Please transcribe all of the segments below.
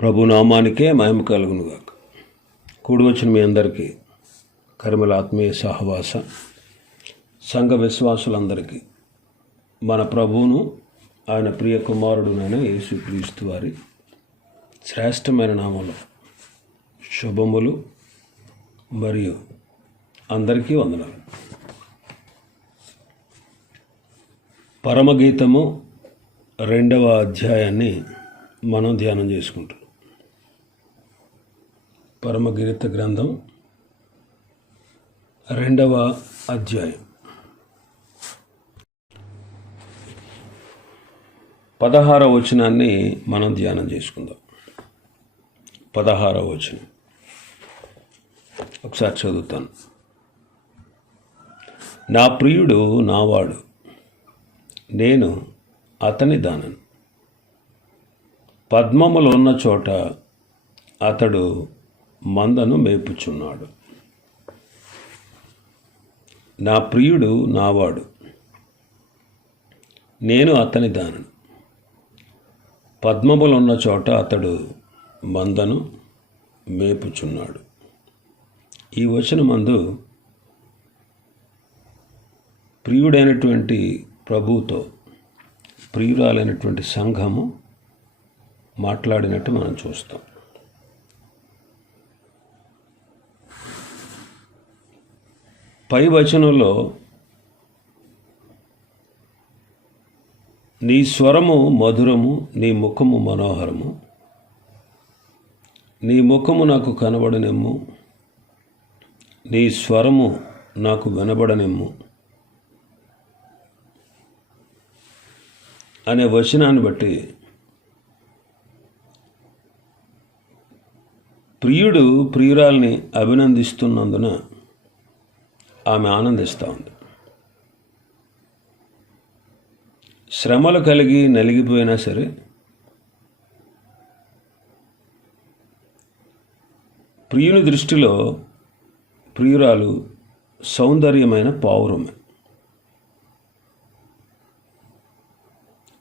ప్రభు నామానికే మహిమ కలుగునుగాక. కూడి వచ్చిన మీ అందరికీ కరిమల ఆత్మీయ సహవాస సంఘ విశ్వాసులందరికీ మన ప్రభువును ఆయన ప్రియ కుమారుడునైన యేసు క్రీస్తు వారి శ్రేష్టమైన నామంలో శుభములు మరియు అందరికీ వందనాలు. పరమగీతము రెండవ అధ్యాయాన్ని మనం ధ్యానం చేసుకుంటాం పరమగిరిత గ్రంథం రెండవ అధ్యాయం. పదహార వచనాన్ని మనం ధ్యానం చేసుకుందాం. పదహార వచనం. ఒకసారి చదువుతాను. నా ప్రియుడు నావాడు నేను అతని దానను. పద్మములు ఉన్న చోట అతడు మందను మేపుచున్నాడు. నా ప్రియుడు నావాడు. నేను అతని దానను పద్మములున్న చోట అతడు మందను మేపుచున్నాడు. ఈ వచనమందు ప్రియుడైనటువంటి ప్రభుతో ప్రియురాలైనటువంటి సంఘము మాట్లాడినట్టు మనం చూస్తాం. పై వచనంలో నీ స్వరము మధురము నీ ముఖము మనోహరము. నీ ముఖము నాకు కనబడనెమ్ము. నీ స్వరము నాకు వినబడనెమ్ము. అనే వచనాన్ని బట్టి ప్రియుడు ప్రియురాల్ని అభినందిస్తున్నందున ఆమె ఆనందిస్తూ ఉంది. శ్రమలు కలిగి నలిగిపోయినా సరే ప్రియుని దృష్టిలో ప్రియురాలు సౌందర్యమైన పావురమే.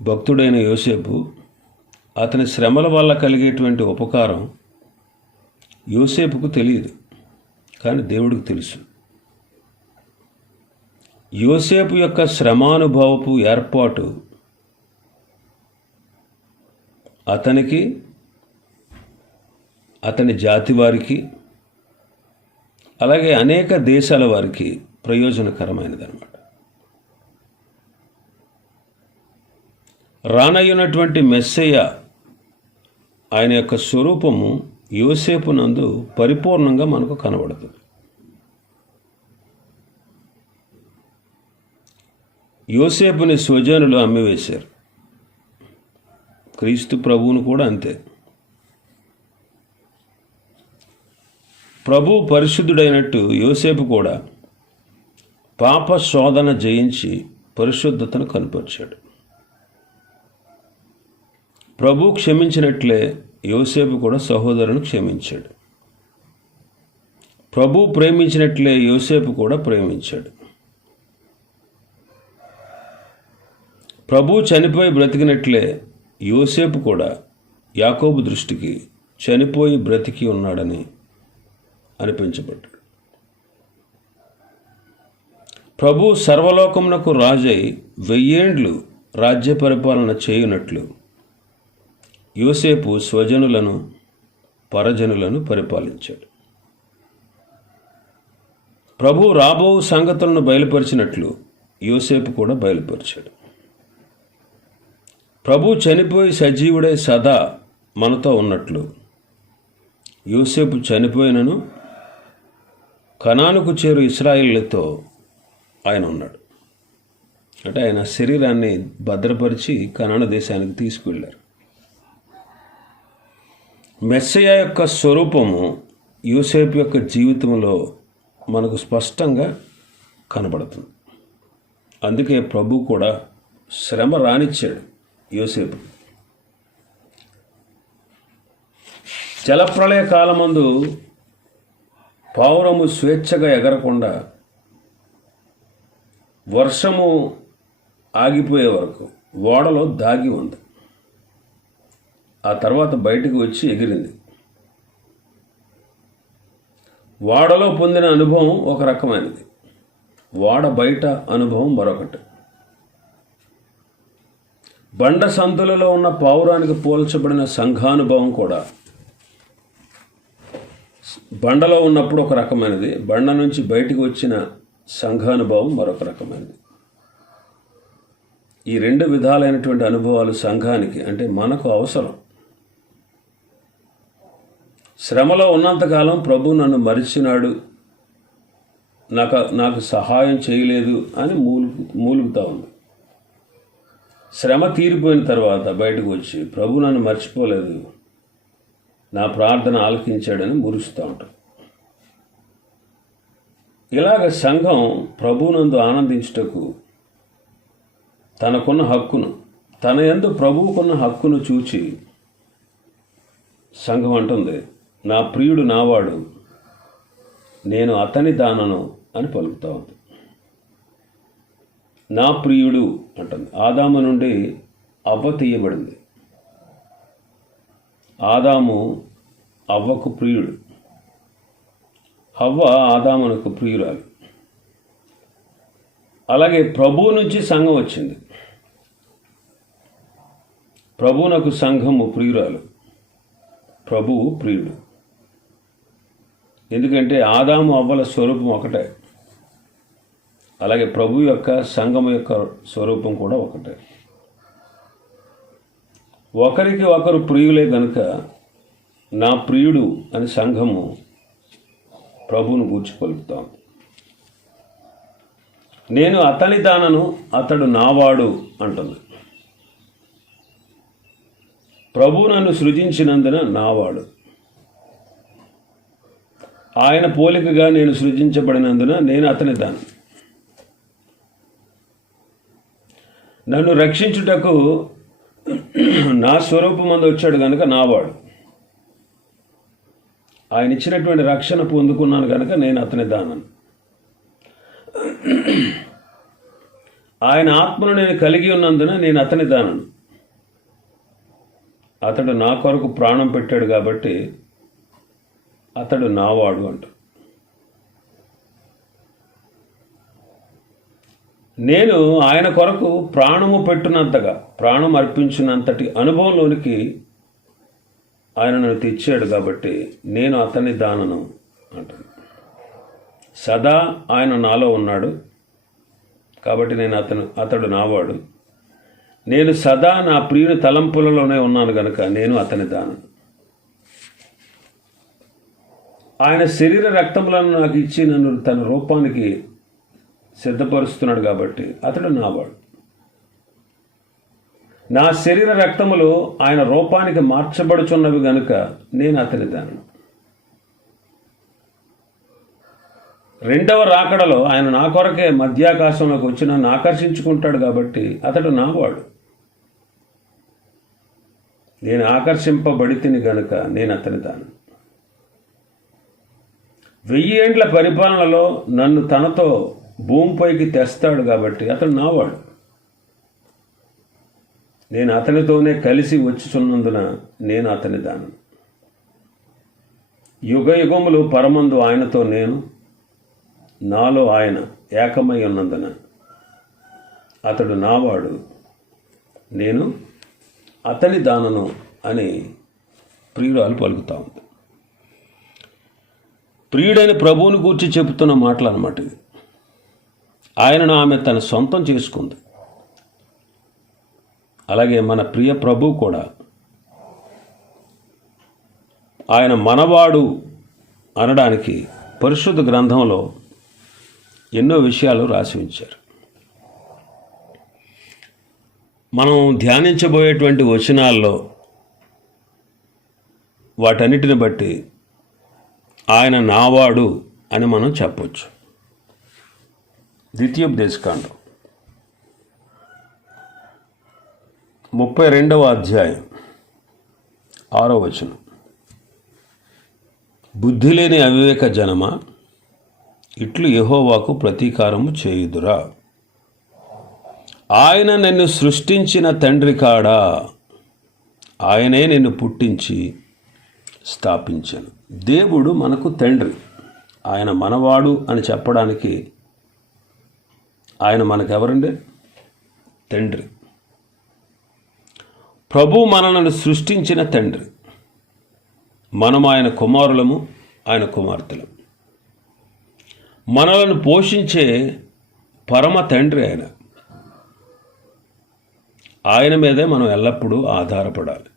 భక్తుడైన యోసేపు అతని శ్రమల వల్ల కలిగేటువంటి ఉపకారం యోసేపుకు తెలియదు కానీ దేవుడికి తెలుసు. యోసేపు యొక్క శ్రమానుభవపు ఏర్పాటు అతనికి అతని జాతి వారికి అలాగే అనేక దేశాల వారికి ప్రయోజనకరమైనదన్నమాట. రానయ్యున్నటువంటి మెస్సయ్య ఆయన యొక్క స్వరూపము యోసేపు నందు పరిపూర్ణంగా మనకు కనబడుతుంది యోసేపుని స్వజనులు అమ్మివేశారు. క్రీస్తు ప్రభువును కూడా అంతే. ప్రభు పరిశుద్ధుడైనట్టు యోసేపు కూడా పాప శోధన జయించి పరిశుద్ధతను కనపరిచాడు. ప్రభు క్షమించినట్లే యోసేపు కూడా సహోదరుని క్షమించాడు. ప్రభు ప్రేమించినట్లే యోసేపు కూడా ప్రేమించాడు. ప్రభు చనిపోయి బ్రతికినట్లే యోసేపు కూడా యాకోబు దృష్టికి చనిపోయి బ్రతికి ఉన్నాడని అనిపించబడ్డాడు. ప్రభు సర్వలోకమునకు రాజై వెయ్యేండ్లు రాజ్య పరిపాలన చేయునట్లు యోసేపు స్వజనులను పరజనులను పరిపాలించాడు. ప్రభు రాబో సంగతులను బయలుపరిచినట్లు యోసేపు కూడా బయలుపరిచాడు. ప్రభు చనిపోయి సజీవుడై సదా మనతో ఉన్నట్లు. యూసేపు చనిపోయినను కణానుకు చేరు ఇస్రాయిళ్ళతో ఆయన ఉన్నాడు. అంటే ఆయన శరీరాన్ని భద్రపరిచి కనాన దేశానికి తీసుకువెళ్ళారు మెస్సయ యొక్క స్వరూపము యూసేపు యొక్క జీవితంలో మనకు స్పష్టంగా కనబడుతుంది. అందుకే ప్రభు కూడా శ్రమ రానిచ్చాడు. యోసేపు. జలప్రళయ కాలమందు పావురము స్వేచ్ఛగా ఎగరకుండా వర్షము ఆగిపోయే వరకు ఓడలో దాగి ఉంది. ఆ తర్వాత బయటకు వచ్చి ఎగిరింది. వాడలో పొందిన అనుభవం ఒక రకమైనది. వాడ బయట అనుభవం మరొకటి. బండ సంతులలో ఉన్న పావురానికి పోల్చబడిన సంఘానుభవం కూడా. బండలో ఉన్నప్పుడు ఒక రకమైనది బండ నుంచి బయటికి వచ్చిన సంఘానుభవం మరొక రకమైనది. ఈ రెండు విధాలైనటువంటి అనుభవాలు సంఘానికి అంటే మనకు అవసరం. శ్రమలో ఉన్నంతకాలం ప్రభు నన్ను మరిచినాడు నాకు నాకు సహాయం చేయలేదు అని మూలు మూలుగుతూ ఉంది. శ్రమ తీరిపోయిన తర్వాత బయటకు వచ్చి ప్రభు నన్ను మర్చిపోలేదు. నా ప్రార్థన ఆలకించాడని మురుస్తూ ఉంటాం ఇలాగ సంఘం ప్రభువునందు ఆనందించుటకు తనకున్న హక్కును తన యందు ప్రభువుకున్న హక్కును చూచి సంఘం అంటుంది నా ప్రియుడు నావాడు నేను అతని దానను అని పలుకుతా ఉంది. నా ప్రియుడు అంటుంది. ఆదాము నుండి అవ్వ తీయబడింది. ఆదాము అవ్వకు ప్రియుడు. హవ్వ ఆదామునకు ప్రియురాలు. అలాగే ప్రభువు నుంచి సంఘం వచ్చింది. ప్రభువునకు సంఘము ప్రియురాలు. ప్రభువు ప్రియుడు. ఎందుకంటే ఆదాము అవ్వల స్వరూపం ఒకటే. అలాగే ప్రభు యొక్క సంఘం యొక్క స్వరూపం కూడా ఒకటే. ఒకరికి ఒకరు ప్రియులే గనుక నా ప్రియుడు అని సంఘము ప్రభువును గూర్చి పలుకుతాం నేను అతని దానను అతడు నావాడు అంటుంది. ప్రభు నన్ను సృజించినందున నావాడు. ఆయన పోలికగా నేను సృజించబడినందున నేను అతని దానం నన్ను రక్షించుటకు నా స్వరూపమందు వచ్చాడు కనుక నావాడు. ఆయన ఇచ్చినటువంటి రక్షణ పొందుకున్నాను కనుక నేను అతని దానను. ఆయన ఆత్మను నేను కలిగి ఉన్నందున నేను అతని దానను. అతడు నా కొరకు ప్రాణం పెట్టాడు కాబట్టి అతడు నావాడు అంటాడు నేను ఆయన కొరకు ప్రాణము పెట్టునంతగా ప్రాణం అర్పించినంతటి అనుభవంలోనికి ఆయన నన్ను తెచ్చాడు కాబట్టి నేను అతని దానను అంటాను సదా ఆయన నాలో ఉన్నాడు కాబట్టి నేను అతను అతడు నావాడు. నేను సదా నా ప్రియుని తలంపులలోనే ఉన్నాను కనుక నేను అతని దానను. ఆయన శరీర రక్తములను నాకు ఇచ్చి నన్ను తన రూపానికి సిద్ధపరుస్తున్నాడు కాబట్టి అతడు నావాడు. నా శరీర రక్తములు ఆయన రూపానికి మార్చబడుచున్నవి గనుక నేను అతని దానను రెండవ రాకడలో ఆయన నా కొరకే మధ్యాకాశంలోకి వచ్చి నన్ను ఆకర్షించుకుంటాడు కాబట్టి అతడు నావాడు. నేను ఆకర్షింపబడితిని గనుక నేను అతని దాను. వెయ్యి ఏండ్ల పరిపాలనలో నన్ను తనతో భూమిపైకి తెస్తాడు కాబట్టి అతడు నావాడు. నేను అతనితోనే కలిసి వచ్చుచున్నందున నేను అతని దాను. యుగ యుగములు పరమందు ఆయనతో నేను నాలో ఆయన ఏకమై ఉన్నందున అతడు నావాడు నేను అతని దానను అని ప్రియురాలు పలుకుతా ఉంది. ప్రియుడైన ప్రభువుని గూర్చి చెబుతున్న మాటలు అన్నమాట ఇది ఆయనను ఆమె తన సొంతం చేసుకుంది. అలాగే మన ప్రియ ప్రభు కూడా. ఆయన మనవాడు అనడానికి పరిశుద్ధ గ్రంథంలో ఎన్నో విషయాలు రాసి ఉంచారు. మనం ధ్యానించబోయేటువంటి వచనాల్లో వాటన్నిటిని బట్టి ఆయన నావాడు అని మనం చెప్పొచ్చు. ద్వితీయోపదేశకాండం ముప్పై రెండవ అధ్యాయం. ఆరో వచనం. బుద్ధి లేని అవివేక జనమ? ఇట్లు యహోవాకు ప్రతీకారము చేయుదురా. ఆయన నిన్ను సృష్టించిన తండ్రి కాడా? ఆయనే నిన్ను పుట్టించి స్థాపించాను. దేవుడు మనకు తండ్రి. ఆయన మనవాడు అని చెప్పడానికి ఆయన మనకెవరండి? తండ్రి. ప్రభు మనలను సృష్టించిన తండ్రి. మనం ఆయన కుమారులము ఆయన కుమార్తెలము మనలను పోషించే పరమ తండ్రి ఆయన. ఆయన మీదే మనం ఎల్లప్పుడూ ఆధారపడాలి.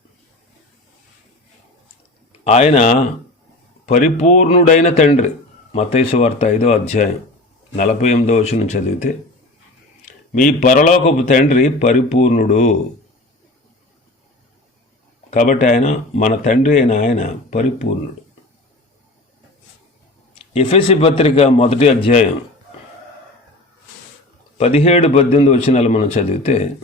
ఆయన పరిపూర్ణుడైన తండ్రి. మతైసు వార్త ఐదో అధ్యాయం నలభై ఎనిమిదో వచనం చదివితే మీ పరలోకపు తండ్రి పరిపూర్ణుడు. కాబట్టి ఆయన మన తండ్రి అయిన ఆయన పరిపూర్ణుడు. ఎఫ్ఎస్సి పత్రిక మొదటి అధ్యాయం పదిహేడు పద్దెనిమిది వచనాలు మనం చదివితే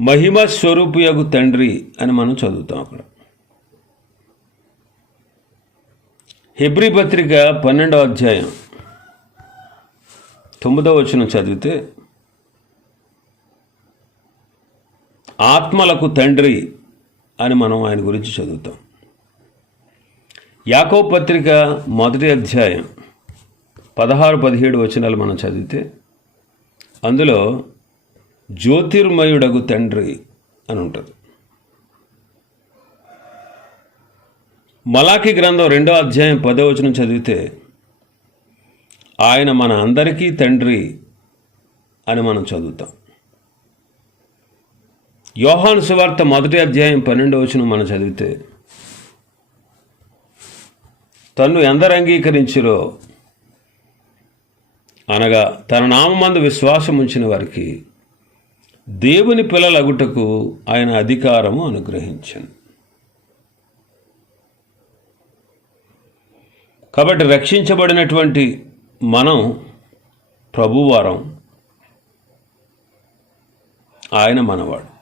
మహిమ స్వరూపియగు తండ్రి అని మనం చదువుతాం అక్కడ. హెబ్రి పత్రిక పన్నెండవ అధ్యాయం తొమ్మిదవ వచనం చదివితే ఆత్మలకు తండ్రి అని మనం ఆయన గురించి చదువుతాం. యాకో పత్రిక మొదటి అధ్యాయం పదహారు పదిహేడు వచనాలు మనం చదివితే అందులో జ్యోతిర్మయుడగు తండ్రి అని ఉంటుంది. మలాకి గ్రంథం రెండో అధ్యాయం పదో వచనం చదివితే ఆయన మన అందరికీ తండ్రి అని మనం చదువుతాం. యోహాను సువార్త మొదటి అధ్యాయం పన్నెండవ వచనం మనం చదివితే తన్ను ఎందరు అంగీకరించిరో అనగా తన నామందు విశ్వాసం ఉంచిన వారికి దేవుని పిల్లలగుటకు ఆయన అధికారము అనుగ్రహించింది కాబట్టి రక్షించబడినటువంటి మనం ప్రభువారం. ఆయన మనవాడు.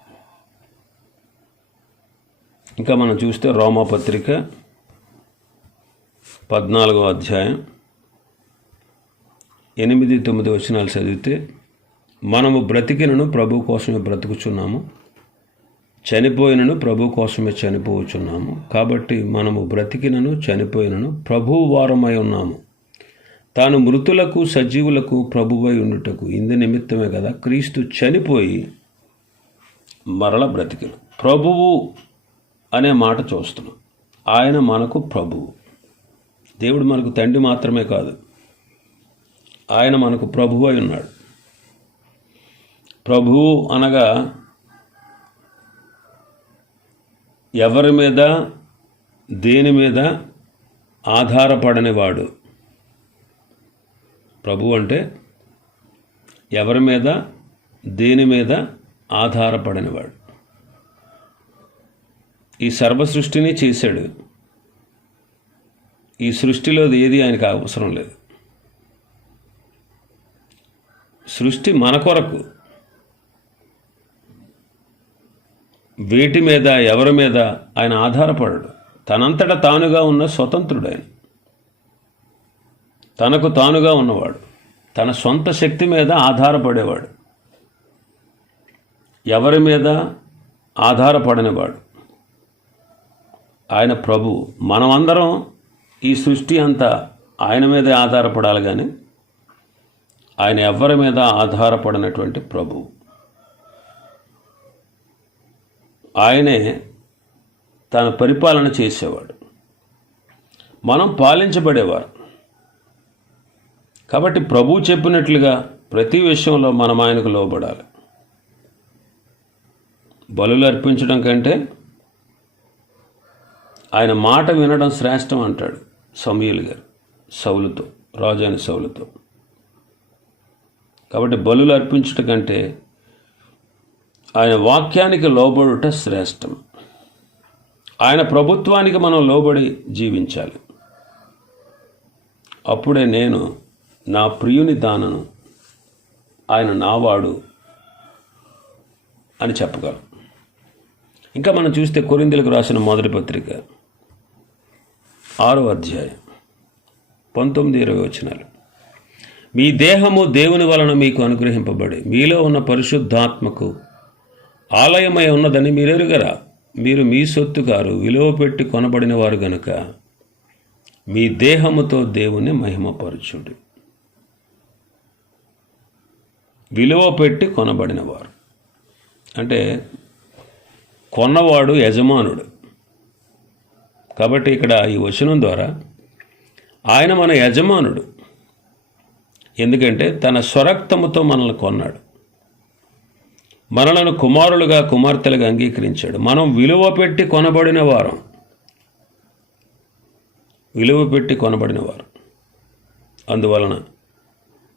ఇంకా మనం చూస్తే రోమపత్రిక పద్నాలుగో అధ్యాయం ఎనిమిది తొమ్మిది వచనాలు చదివితే మనము బ్రతికినను ప్రభు కోసమే బ్రతుకుచున్నాము. చనిపోయినను ప్రభు కోసమే చనిపోవచ్చున్నాము. కాబట్టి మనము బ్రతికినను చనిపోయినను ప్రభు వారమై ఉన్నాము. తాను మృతులకు సజీవులకు ప్రభువై ఉండుటకు. ఇందు నిమిత్తమే కదా క్రీస్తు చనిపోయి మరల బ్రతికిను. ప్రభువు అనే మాట చూస్తున్నాం. ఆయన మనకు ప్రభువు. దేవుడు మనకు తండ్రి మాత్రమే కాదు. ఆయన మనకు ప్రభువు అయి ఉన్నాడు. ప్రభువు అనగా ఎవరి మీద దేని మీద ఆధారపడనివాడు ప్రభు అంటే ఎవరి మీద దేని మీద ఆధారపడినవాడు. ఈ సర్వ సృష్టిని చేశాడు. ఈ సృష్టిలో ఏది ఆయనకు అవసరం లేదు. సృష్టి మన కొరకు. వేటి మీద ఎవరి మీద ఆయన ఆధారపడడు. తనంతట తానుగా ఉన్న స్వతంత్రుడు ఆయన. తనకు తానుగా ఉన్నవాడు. తన సొంత శక్తి మీద ఆధారపడేవాడు. ఎవరి మీద ఆధారపడనివాడు. ఆయన ప్రభు. మనమందరం ఈ సృష్టి అంతా ఆయన మీదే ఆధారపడాలి కానీ ఆయన ఎవరి మీద ఆధారపడినటువంటి ప్రభు? ఆయనే తన పరిపాలన చేసేవాడు. మనం పాలించబడేవారు. కాబట్టి ప్రభువు చెప్పినట్లుగా ప్రతి విషయంలో మనం ఆయనకు లోబడాలి. బలులు అర్పించడం కంటే ఆయన మాట వినడం శ్రేష్టం అంటాడు సమీయులు గారు సౌలుతో రాజాని సౌలుతో. కాబట్టి బలులు అర్పించుట కంటే ఆయన వాక్యానికి లోబడుట శ్రేష్టం. ఆయన ప్రభుత్వానికి మనం లోబడి జీవించాలి. అప్పుడే నేను నా ప్రియుని దానను ఆయన నావాడు అని చెప్పగలం. ఇంకా మనం చూస్తే కొరిందులకు రాసిన మొదటి పత్రిక ఆరో అధ్యాయం పంతొమ్మిది ఇరవై వచనాలు. మీ దేహము దేవుని వలన మీకు అనుగ్రహింపబడి మీలో ఉన్న పరిశుద్ధాత్మకు ఆలయమై ఉన్నదని మీరెరుగరా? మీరు మీ సొత్తు గారు విలువ పెట్టి కొనబడిన వారు గనుక మీ దేహముతో దేవుణ్ణి మహిమపరచుడు. విలువ పెట్టి కొనబడినవారు అంటే కొన్నవాడు యజమానుడు. కాబట్టి ఇక్కడ ఈ వచనం ద్వారా ఆయన మన యజమానుడు. ఎందుకంటే తన స్వరక్తముతో మనల్ని కొన్నాడు. మనలను కుమారులుగా కుమార్తెలుగా అంగీకరించాడు. మనం విలువ పెట్టి కొనబడిన వారం. విలువ పెట్టి కొనబడిన వారు. అందువలన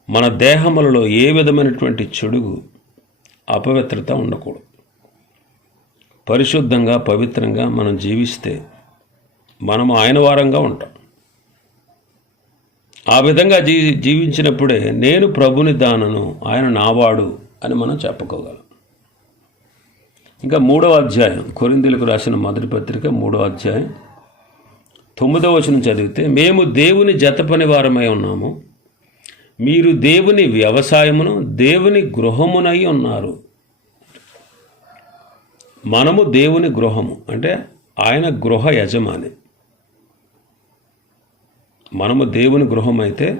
మన దేహములలో ఏ విధమైనటువంటి చెడుగు అపవిత్రత ఉండకూడదు. పరిశుద్ధంగా పవిత్రంగా మనం జీవిస్తే మనము ఆయన వారంగా ఉంటాం. ఆ విధంగా జీ జీవించినప్పుడే నేను ప్రభుని దానను ఆయన నావాడు అని మనం చెప్పుకోగలం. ఇంకా మూడవ అధ్యాయం కొరిందులకు రాసిన మొదటి పత్రిక మూడవ అధ్యాయం తొమ్మిదవ వచనం చదివితే మేము దేవుని జతపని వారమై ఉన్నాము. మీరు దేవుని వ్యవసాయమును దేవుని గృహమునై ఉన్నారు. మనము దేవుని గృహము అంటే ఆయన గృహ యజమాని. మనము దేవుని గృహం అయితే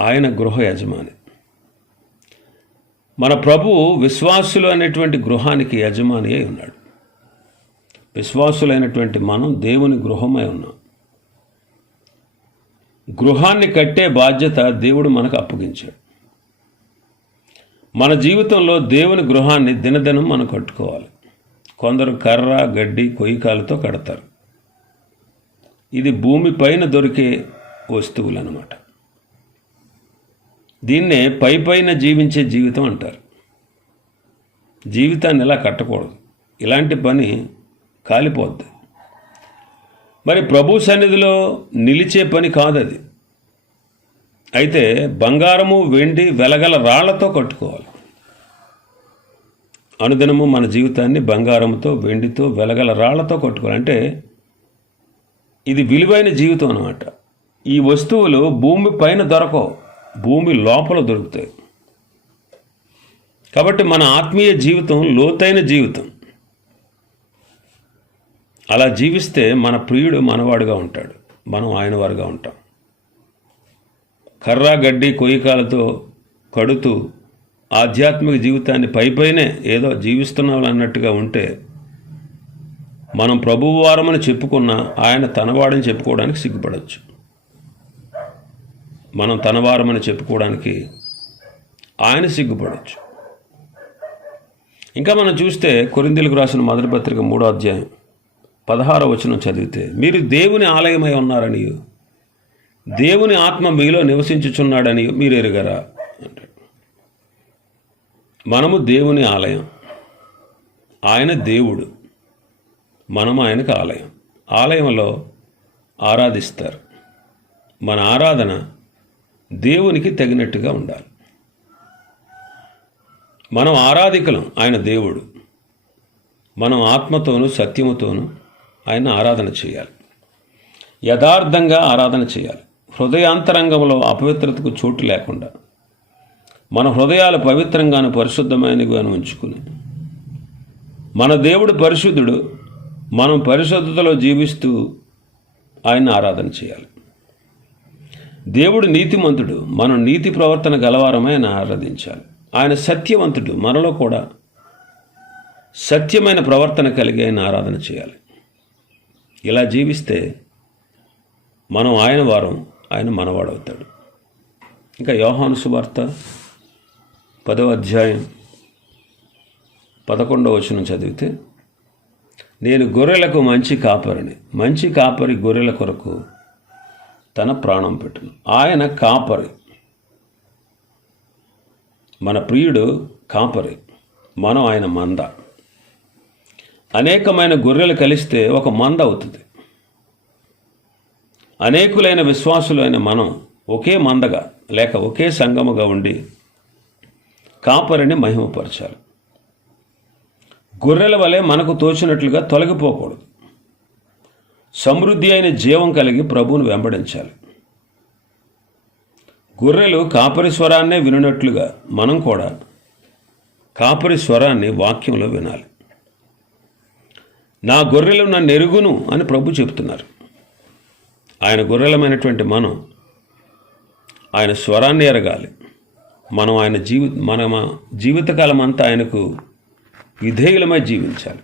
ఆయన గృహ యజమాని. మన ప్రభువు విశ్వాసులు అనేటువంటి గృహానికి యజమాని అయి ఉన్నాడు. విశ్వాసులైనటువంటి మనం దేవుని గృహమై ఉన్నాం. గృహాన్ని కట్టే బాధ్యత దేవుడు మనకు అప్పగించాడు. మన జీవితంలో దేవుని గృహాన్ని దినదినం మనం కట్టుకోవాలి. కొందరు కర్ర గడ్డి కొయ్యకాలతో కడతారు. ఇది భూమి పైన దొరికే వస్తువులు అన్నమాట దీన్నే పై పైన జీవించే జీవితం అంటారు. జీవితాన్ని ఇలా కట్టకూడదు. ఇలాంటి పని కాలిపోద్ది. మరి ప్రభు సన్నిధిలో నిలిచే పని కాదది. అయితే బంగారము వెండి వెలగల రాళ్ళతో కట్టుకోవాలి. అనుదినము మన జీవితాన్ని బంగారంతో వెండితో వెలగల రాళ్ళతో కట్టుకోవాలి. అంటే ఇది విలువైన జీవితం అన్నమాట. ఈ వస్తువులు భూమి పైన దొరకవు. భూమి లోపల దొరుకుతాయి. కాబట్టి మన ఆత్మీయ జీవితం లోతైన జీవితం. అలా జీవిస్తే మన ప్రియుడు మనవాడుగా ఉంటాడు. మనం ఆయన వారుగా ఉంటాం. కర్ర గడ్డి కొయ్యకాలతో కడుతూ ఆధ్యాత్మిక జీవితాన్ని పైపైనే ఏదో జీవిస్తున్నాం అన్నట్టుగా ఉంటే మనం ప్రభువారమని చెప్పుకున్న ఆయన తనవాడని చెప్పుకోవడానికి సిగ్గుపడవచ్చు మనం తనవారమని చెప్పుకోవడానికి ఆయన సిగ్గుపడవచ్చు ఇంకా మనం చూస్తే కొరిందీలకు రాసిన మొదటి పత్రిక మూడో అధ్యాయం పదహారో వచనం చదివితే మీరు దేవుని ఆలయమై ఉన్నారని దేవుని ఆత్మ మీలో నివసించుచున్నాడని మీరు ఎరుగరా అంటాడు మనము దేవుని ఆలయం. ఆయన దేవుడు. మనము ఆయనకు ఆలయం. ఆలయంలో ఆరాధిస్తారు. మన ఆరాధన దేవునికి తగినట్టుగా ఉండాలి. మనం ఆరాధికులం ఆయన దేవుడు. మనం ఆత్మతోనూ సత్యముతోనూ ఆయన ఆరాధన చేయాలి. యథార్థంగా ఆరాధన చేయాలి. హృదయాంతరంగంలో అపవిత్రతకు చోటు లేకుండా మన హృదయాలు పవిత్రంగాను పరిశుద్ధమైనగాను ఉంచుకుని మన దేవుడు పరిశుద్ధుడు మనం పరిశుద్ధతలో జీవిస్తూ ఆయన ఆరాధన చేయాలి. దేవుడు నీతిమంతుడు మనం నీతి ప్రవర్తన గలవారమే ఆయన ఆరాధించాలి. ఆయన సత్యవంతుడు మనలో కూడా సత్యమైన ప్రవర్తన కలిగి ఆయన ఆరాధన చేయాలి. ఇలా జీవిస్తే మనం ఆయన వారం ఆయన మనవాడవుతాడు. ఇంకా యోహాను సువార్త పదవ అధ్యాయం పదకొండవ వచనం చదివితే నేను గొర్రెలకు మంచి కాపరిని మంచి కాపరి గొర్రెల కొరకు తన ప్రాణం పెట్టును. ఆయన కాపరి. మన ప్రియుడు కాపరి. మనం ఆయన మంద. అనేకమైన గొర్రెలు కలిస్తే ఒక మంద అవుతుంది. అనేకులైన విశ్వాసులైన మనం ఒకే మందగా లేక ఒకే సంగముగా ఉండి కాపరిని మహిమపరచాలి. గొర్రెల వలె మనకు తోచినట్లుగా తొలగిపోకూడదు. సమృద్ధి అయిన జీవం కలిగి ప్రభువును వెంబడించాలి. గొర్రెలు కాపరి స్వరాన్నే వినున్నట్లుగా మనం కూడా కాపరి స్వరాన్ని వాక్యంలో వినాలి. నా గొర్రెలు నన్ను ఎరుగును అని ప్రభు చెప్తున్నారు ఆయన గొర్రెలమైనటువంటి మనం ఆయన స్వరాన్ని ఎరగాలి. మనం ఆయన జీవి మన జీవితకాలం అంతా ఆయనకు విధేయులమై జీవించాలి.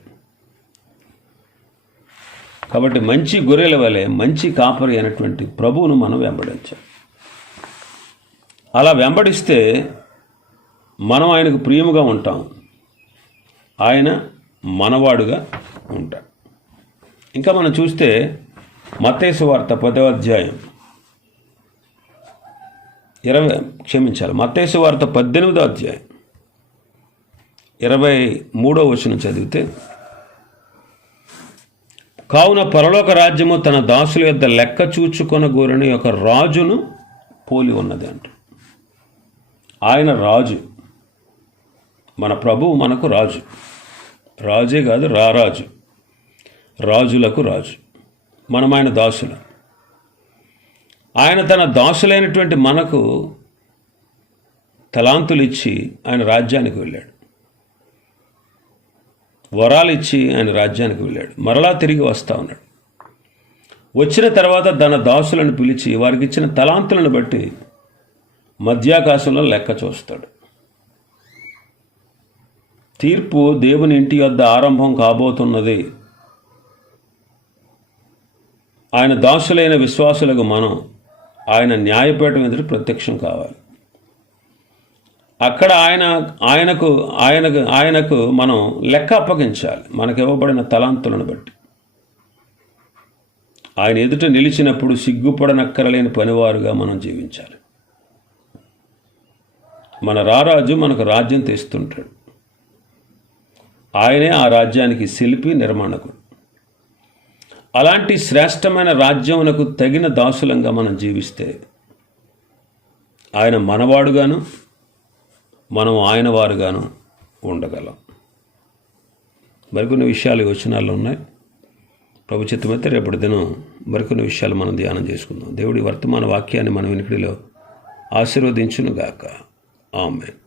కాబట్టి మంచి గొర్రెల వలె మంచి కాపరి అయినటువంటి ప్రభువును మనం వెంబడించాలి. అలా వెంబడిస్తే మనం ఆయనకు ప్రియముగా ఉంటాం. ఆయన మనవాడుగా ఉంటాడు. ఇంకా మనం చూస్తే మతేసు వార్త పదవ అధ్యాయం. ఇరవై క్షమించాలి. మతేసు వార్త పద్దెనిమిదో అధ్యాయం. ఇరవై మూడో వచనం చదివితే కావున పరలోక రాజ్యము తన దాసుల యొద్ద లెక్క చూచుకొన గోరని ఒక రాజును పోలి ఉన్నది అంట. ఆయన రాజు. మన ప్రభువు మనకు రాజు. రాజే కాదు రారాజు. రాజులకు రాజు. మనం ఆయన దాసులు. ఆయన తన దాసులైనటువంటి మనకు తలాంతులు ఇచ్చి ఆయన రాజ్యానికి వెళ్ళాడు. వరాలు ఇచ్చి ఆయన రాజ్యానికి వెళ్ళాడు. మరలా తిరిగి వస్తా ఉన్నాడు. వచ్చిన తర్వాత తన దాసులను పిలిచి వారికి ఇచ్చిన తలాంతులను బట్టి మధ్యాకాశంలో లెక్క చూస్తాడు. తీర్పు దేవుని ఇంటి వద్ద ఆరంభం కాబోతున్నది ఆయన దాసులైన విశ్వాసులకు మనం ఆయన న్యాయపీఠం ఎదుటి ప్రత్యక్షం కావాలి. అక్కడ ఆయన ఆయనకు ఆయనకు ఆయనకు మనం లెక్క అప్పగించాలి. మనకు ఇవ్వబడిన తలాంతులను బట్టి. ఆయన ఎదుట నిలిచినప్పుడు సిగ్గుపడనక్కరలేని పనివారుగా మనం జీవించాలి. మన రారాజు మనకు రాజ్యం తెస్తుంటాడు. ఆయనే ఆ రాజ్యానికి శిల్పి నిర్మాణకుడు. అలాంటి శ్రేష్టమైన రాజ్యమునకు తగిన దాసులంగా మనం జీవిస్తే ఆయన మనవాడుగాను మనం ఆయన వారుగాను ఉండగలం. మరికొన్ని విషయాలు ఈ ఉన్నాయి. ప్రభు చిత్తమైతే రేపటి దినం మరికొన్ని విషయాలు మనం ధ్యానం చేసుకుందాం. దేవుడి వర్తమాన వాక్యాన్ని మనం వినికిడిలో ఆశీర్వదించునుగాక. ఆమె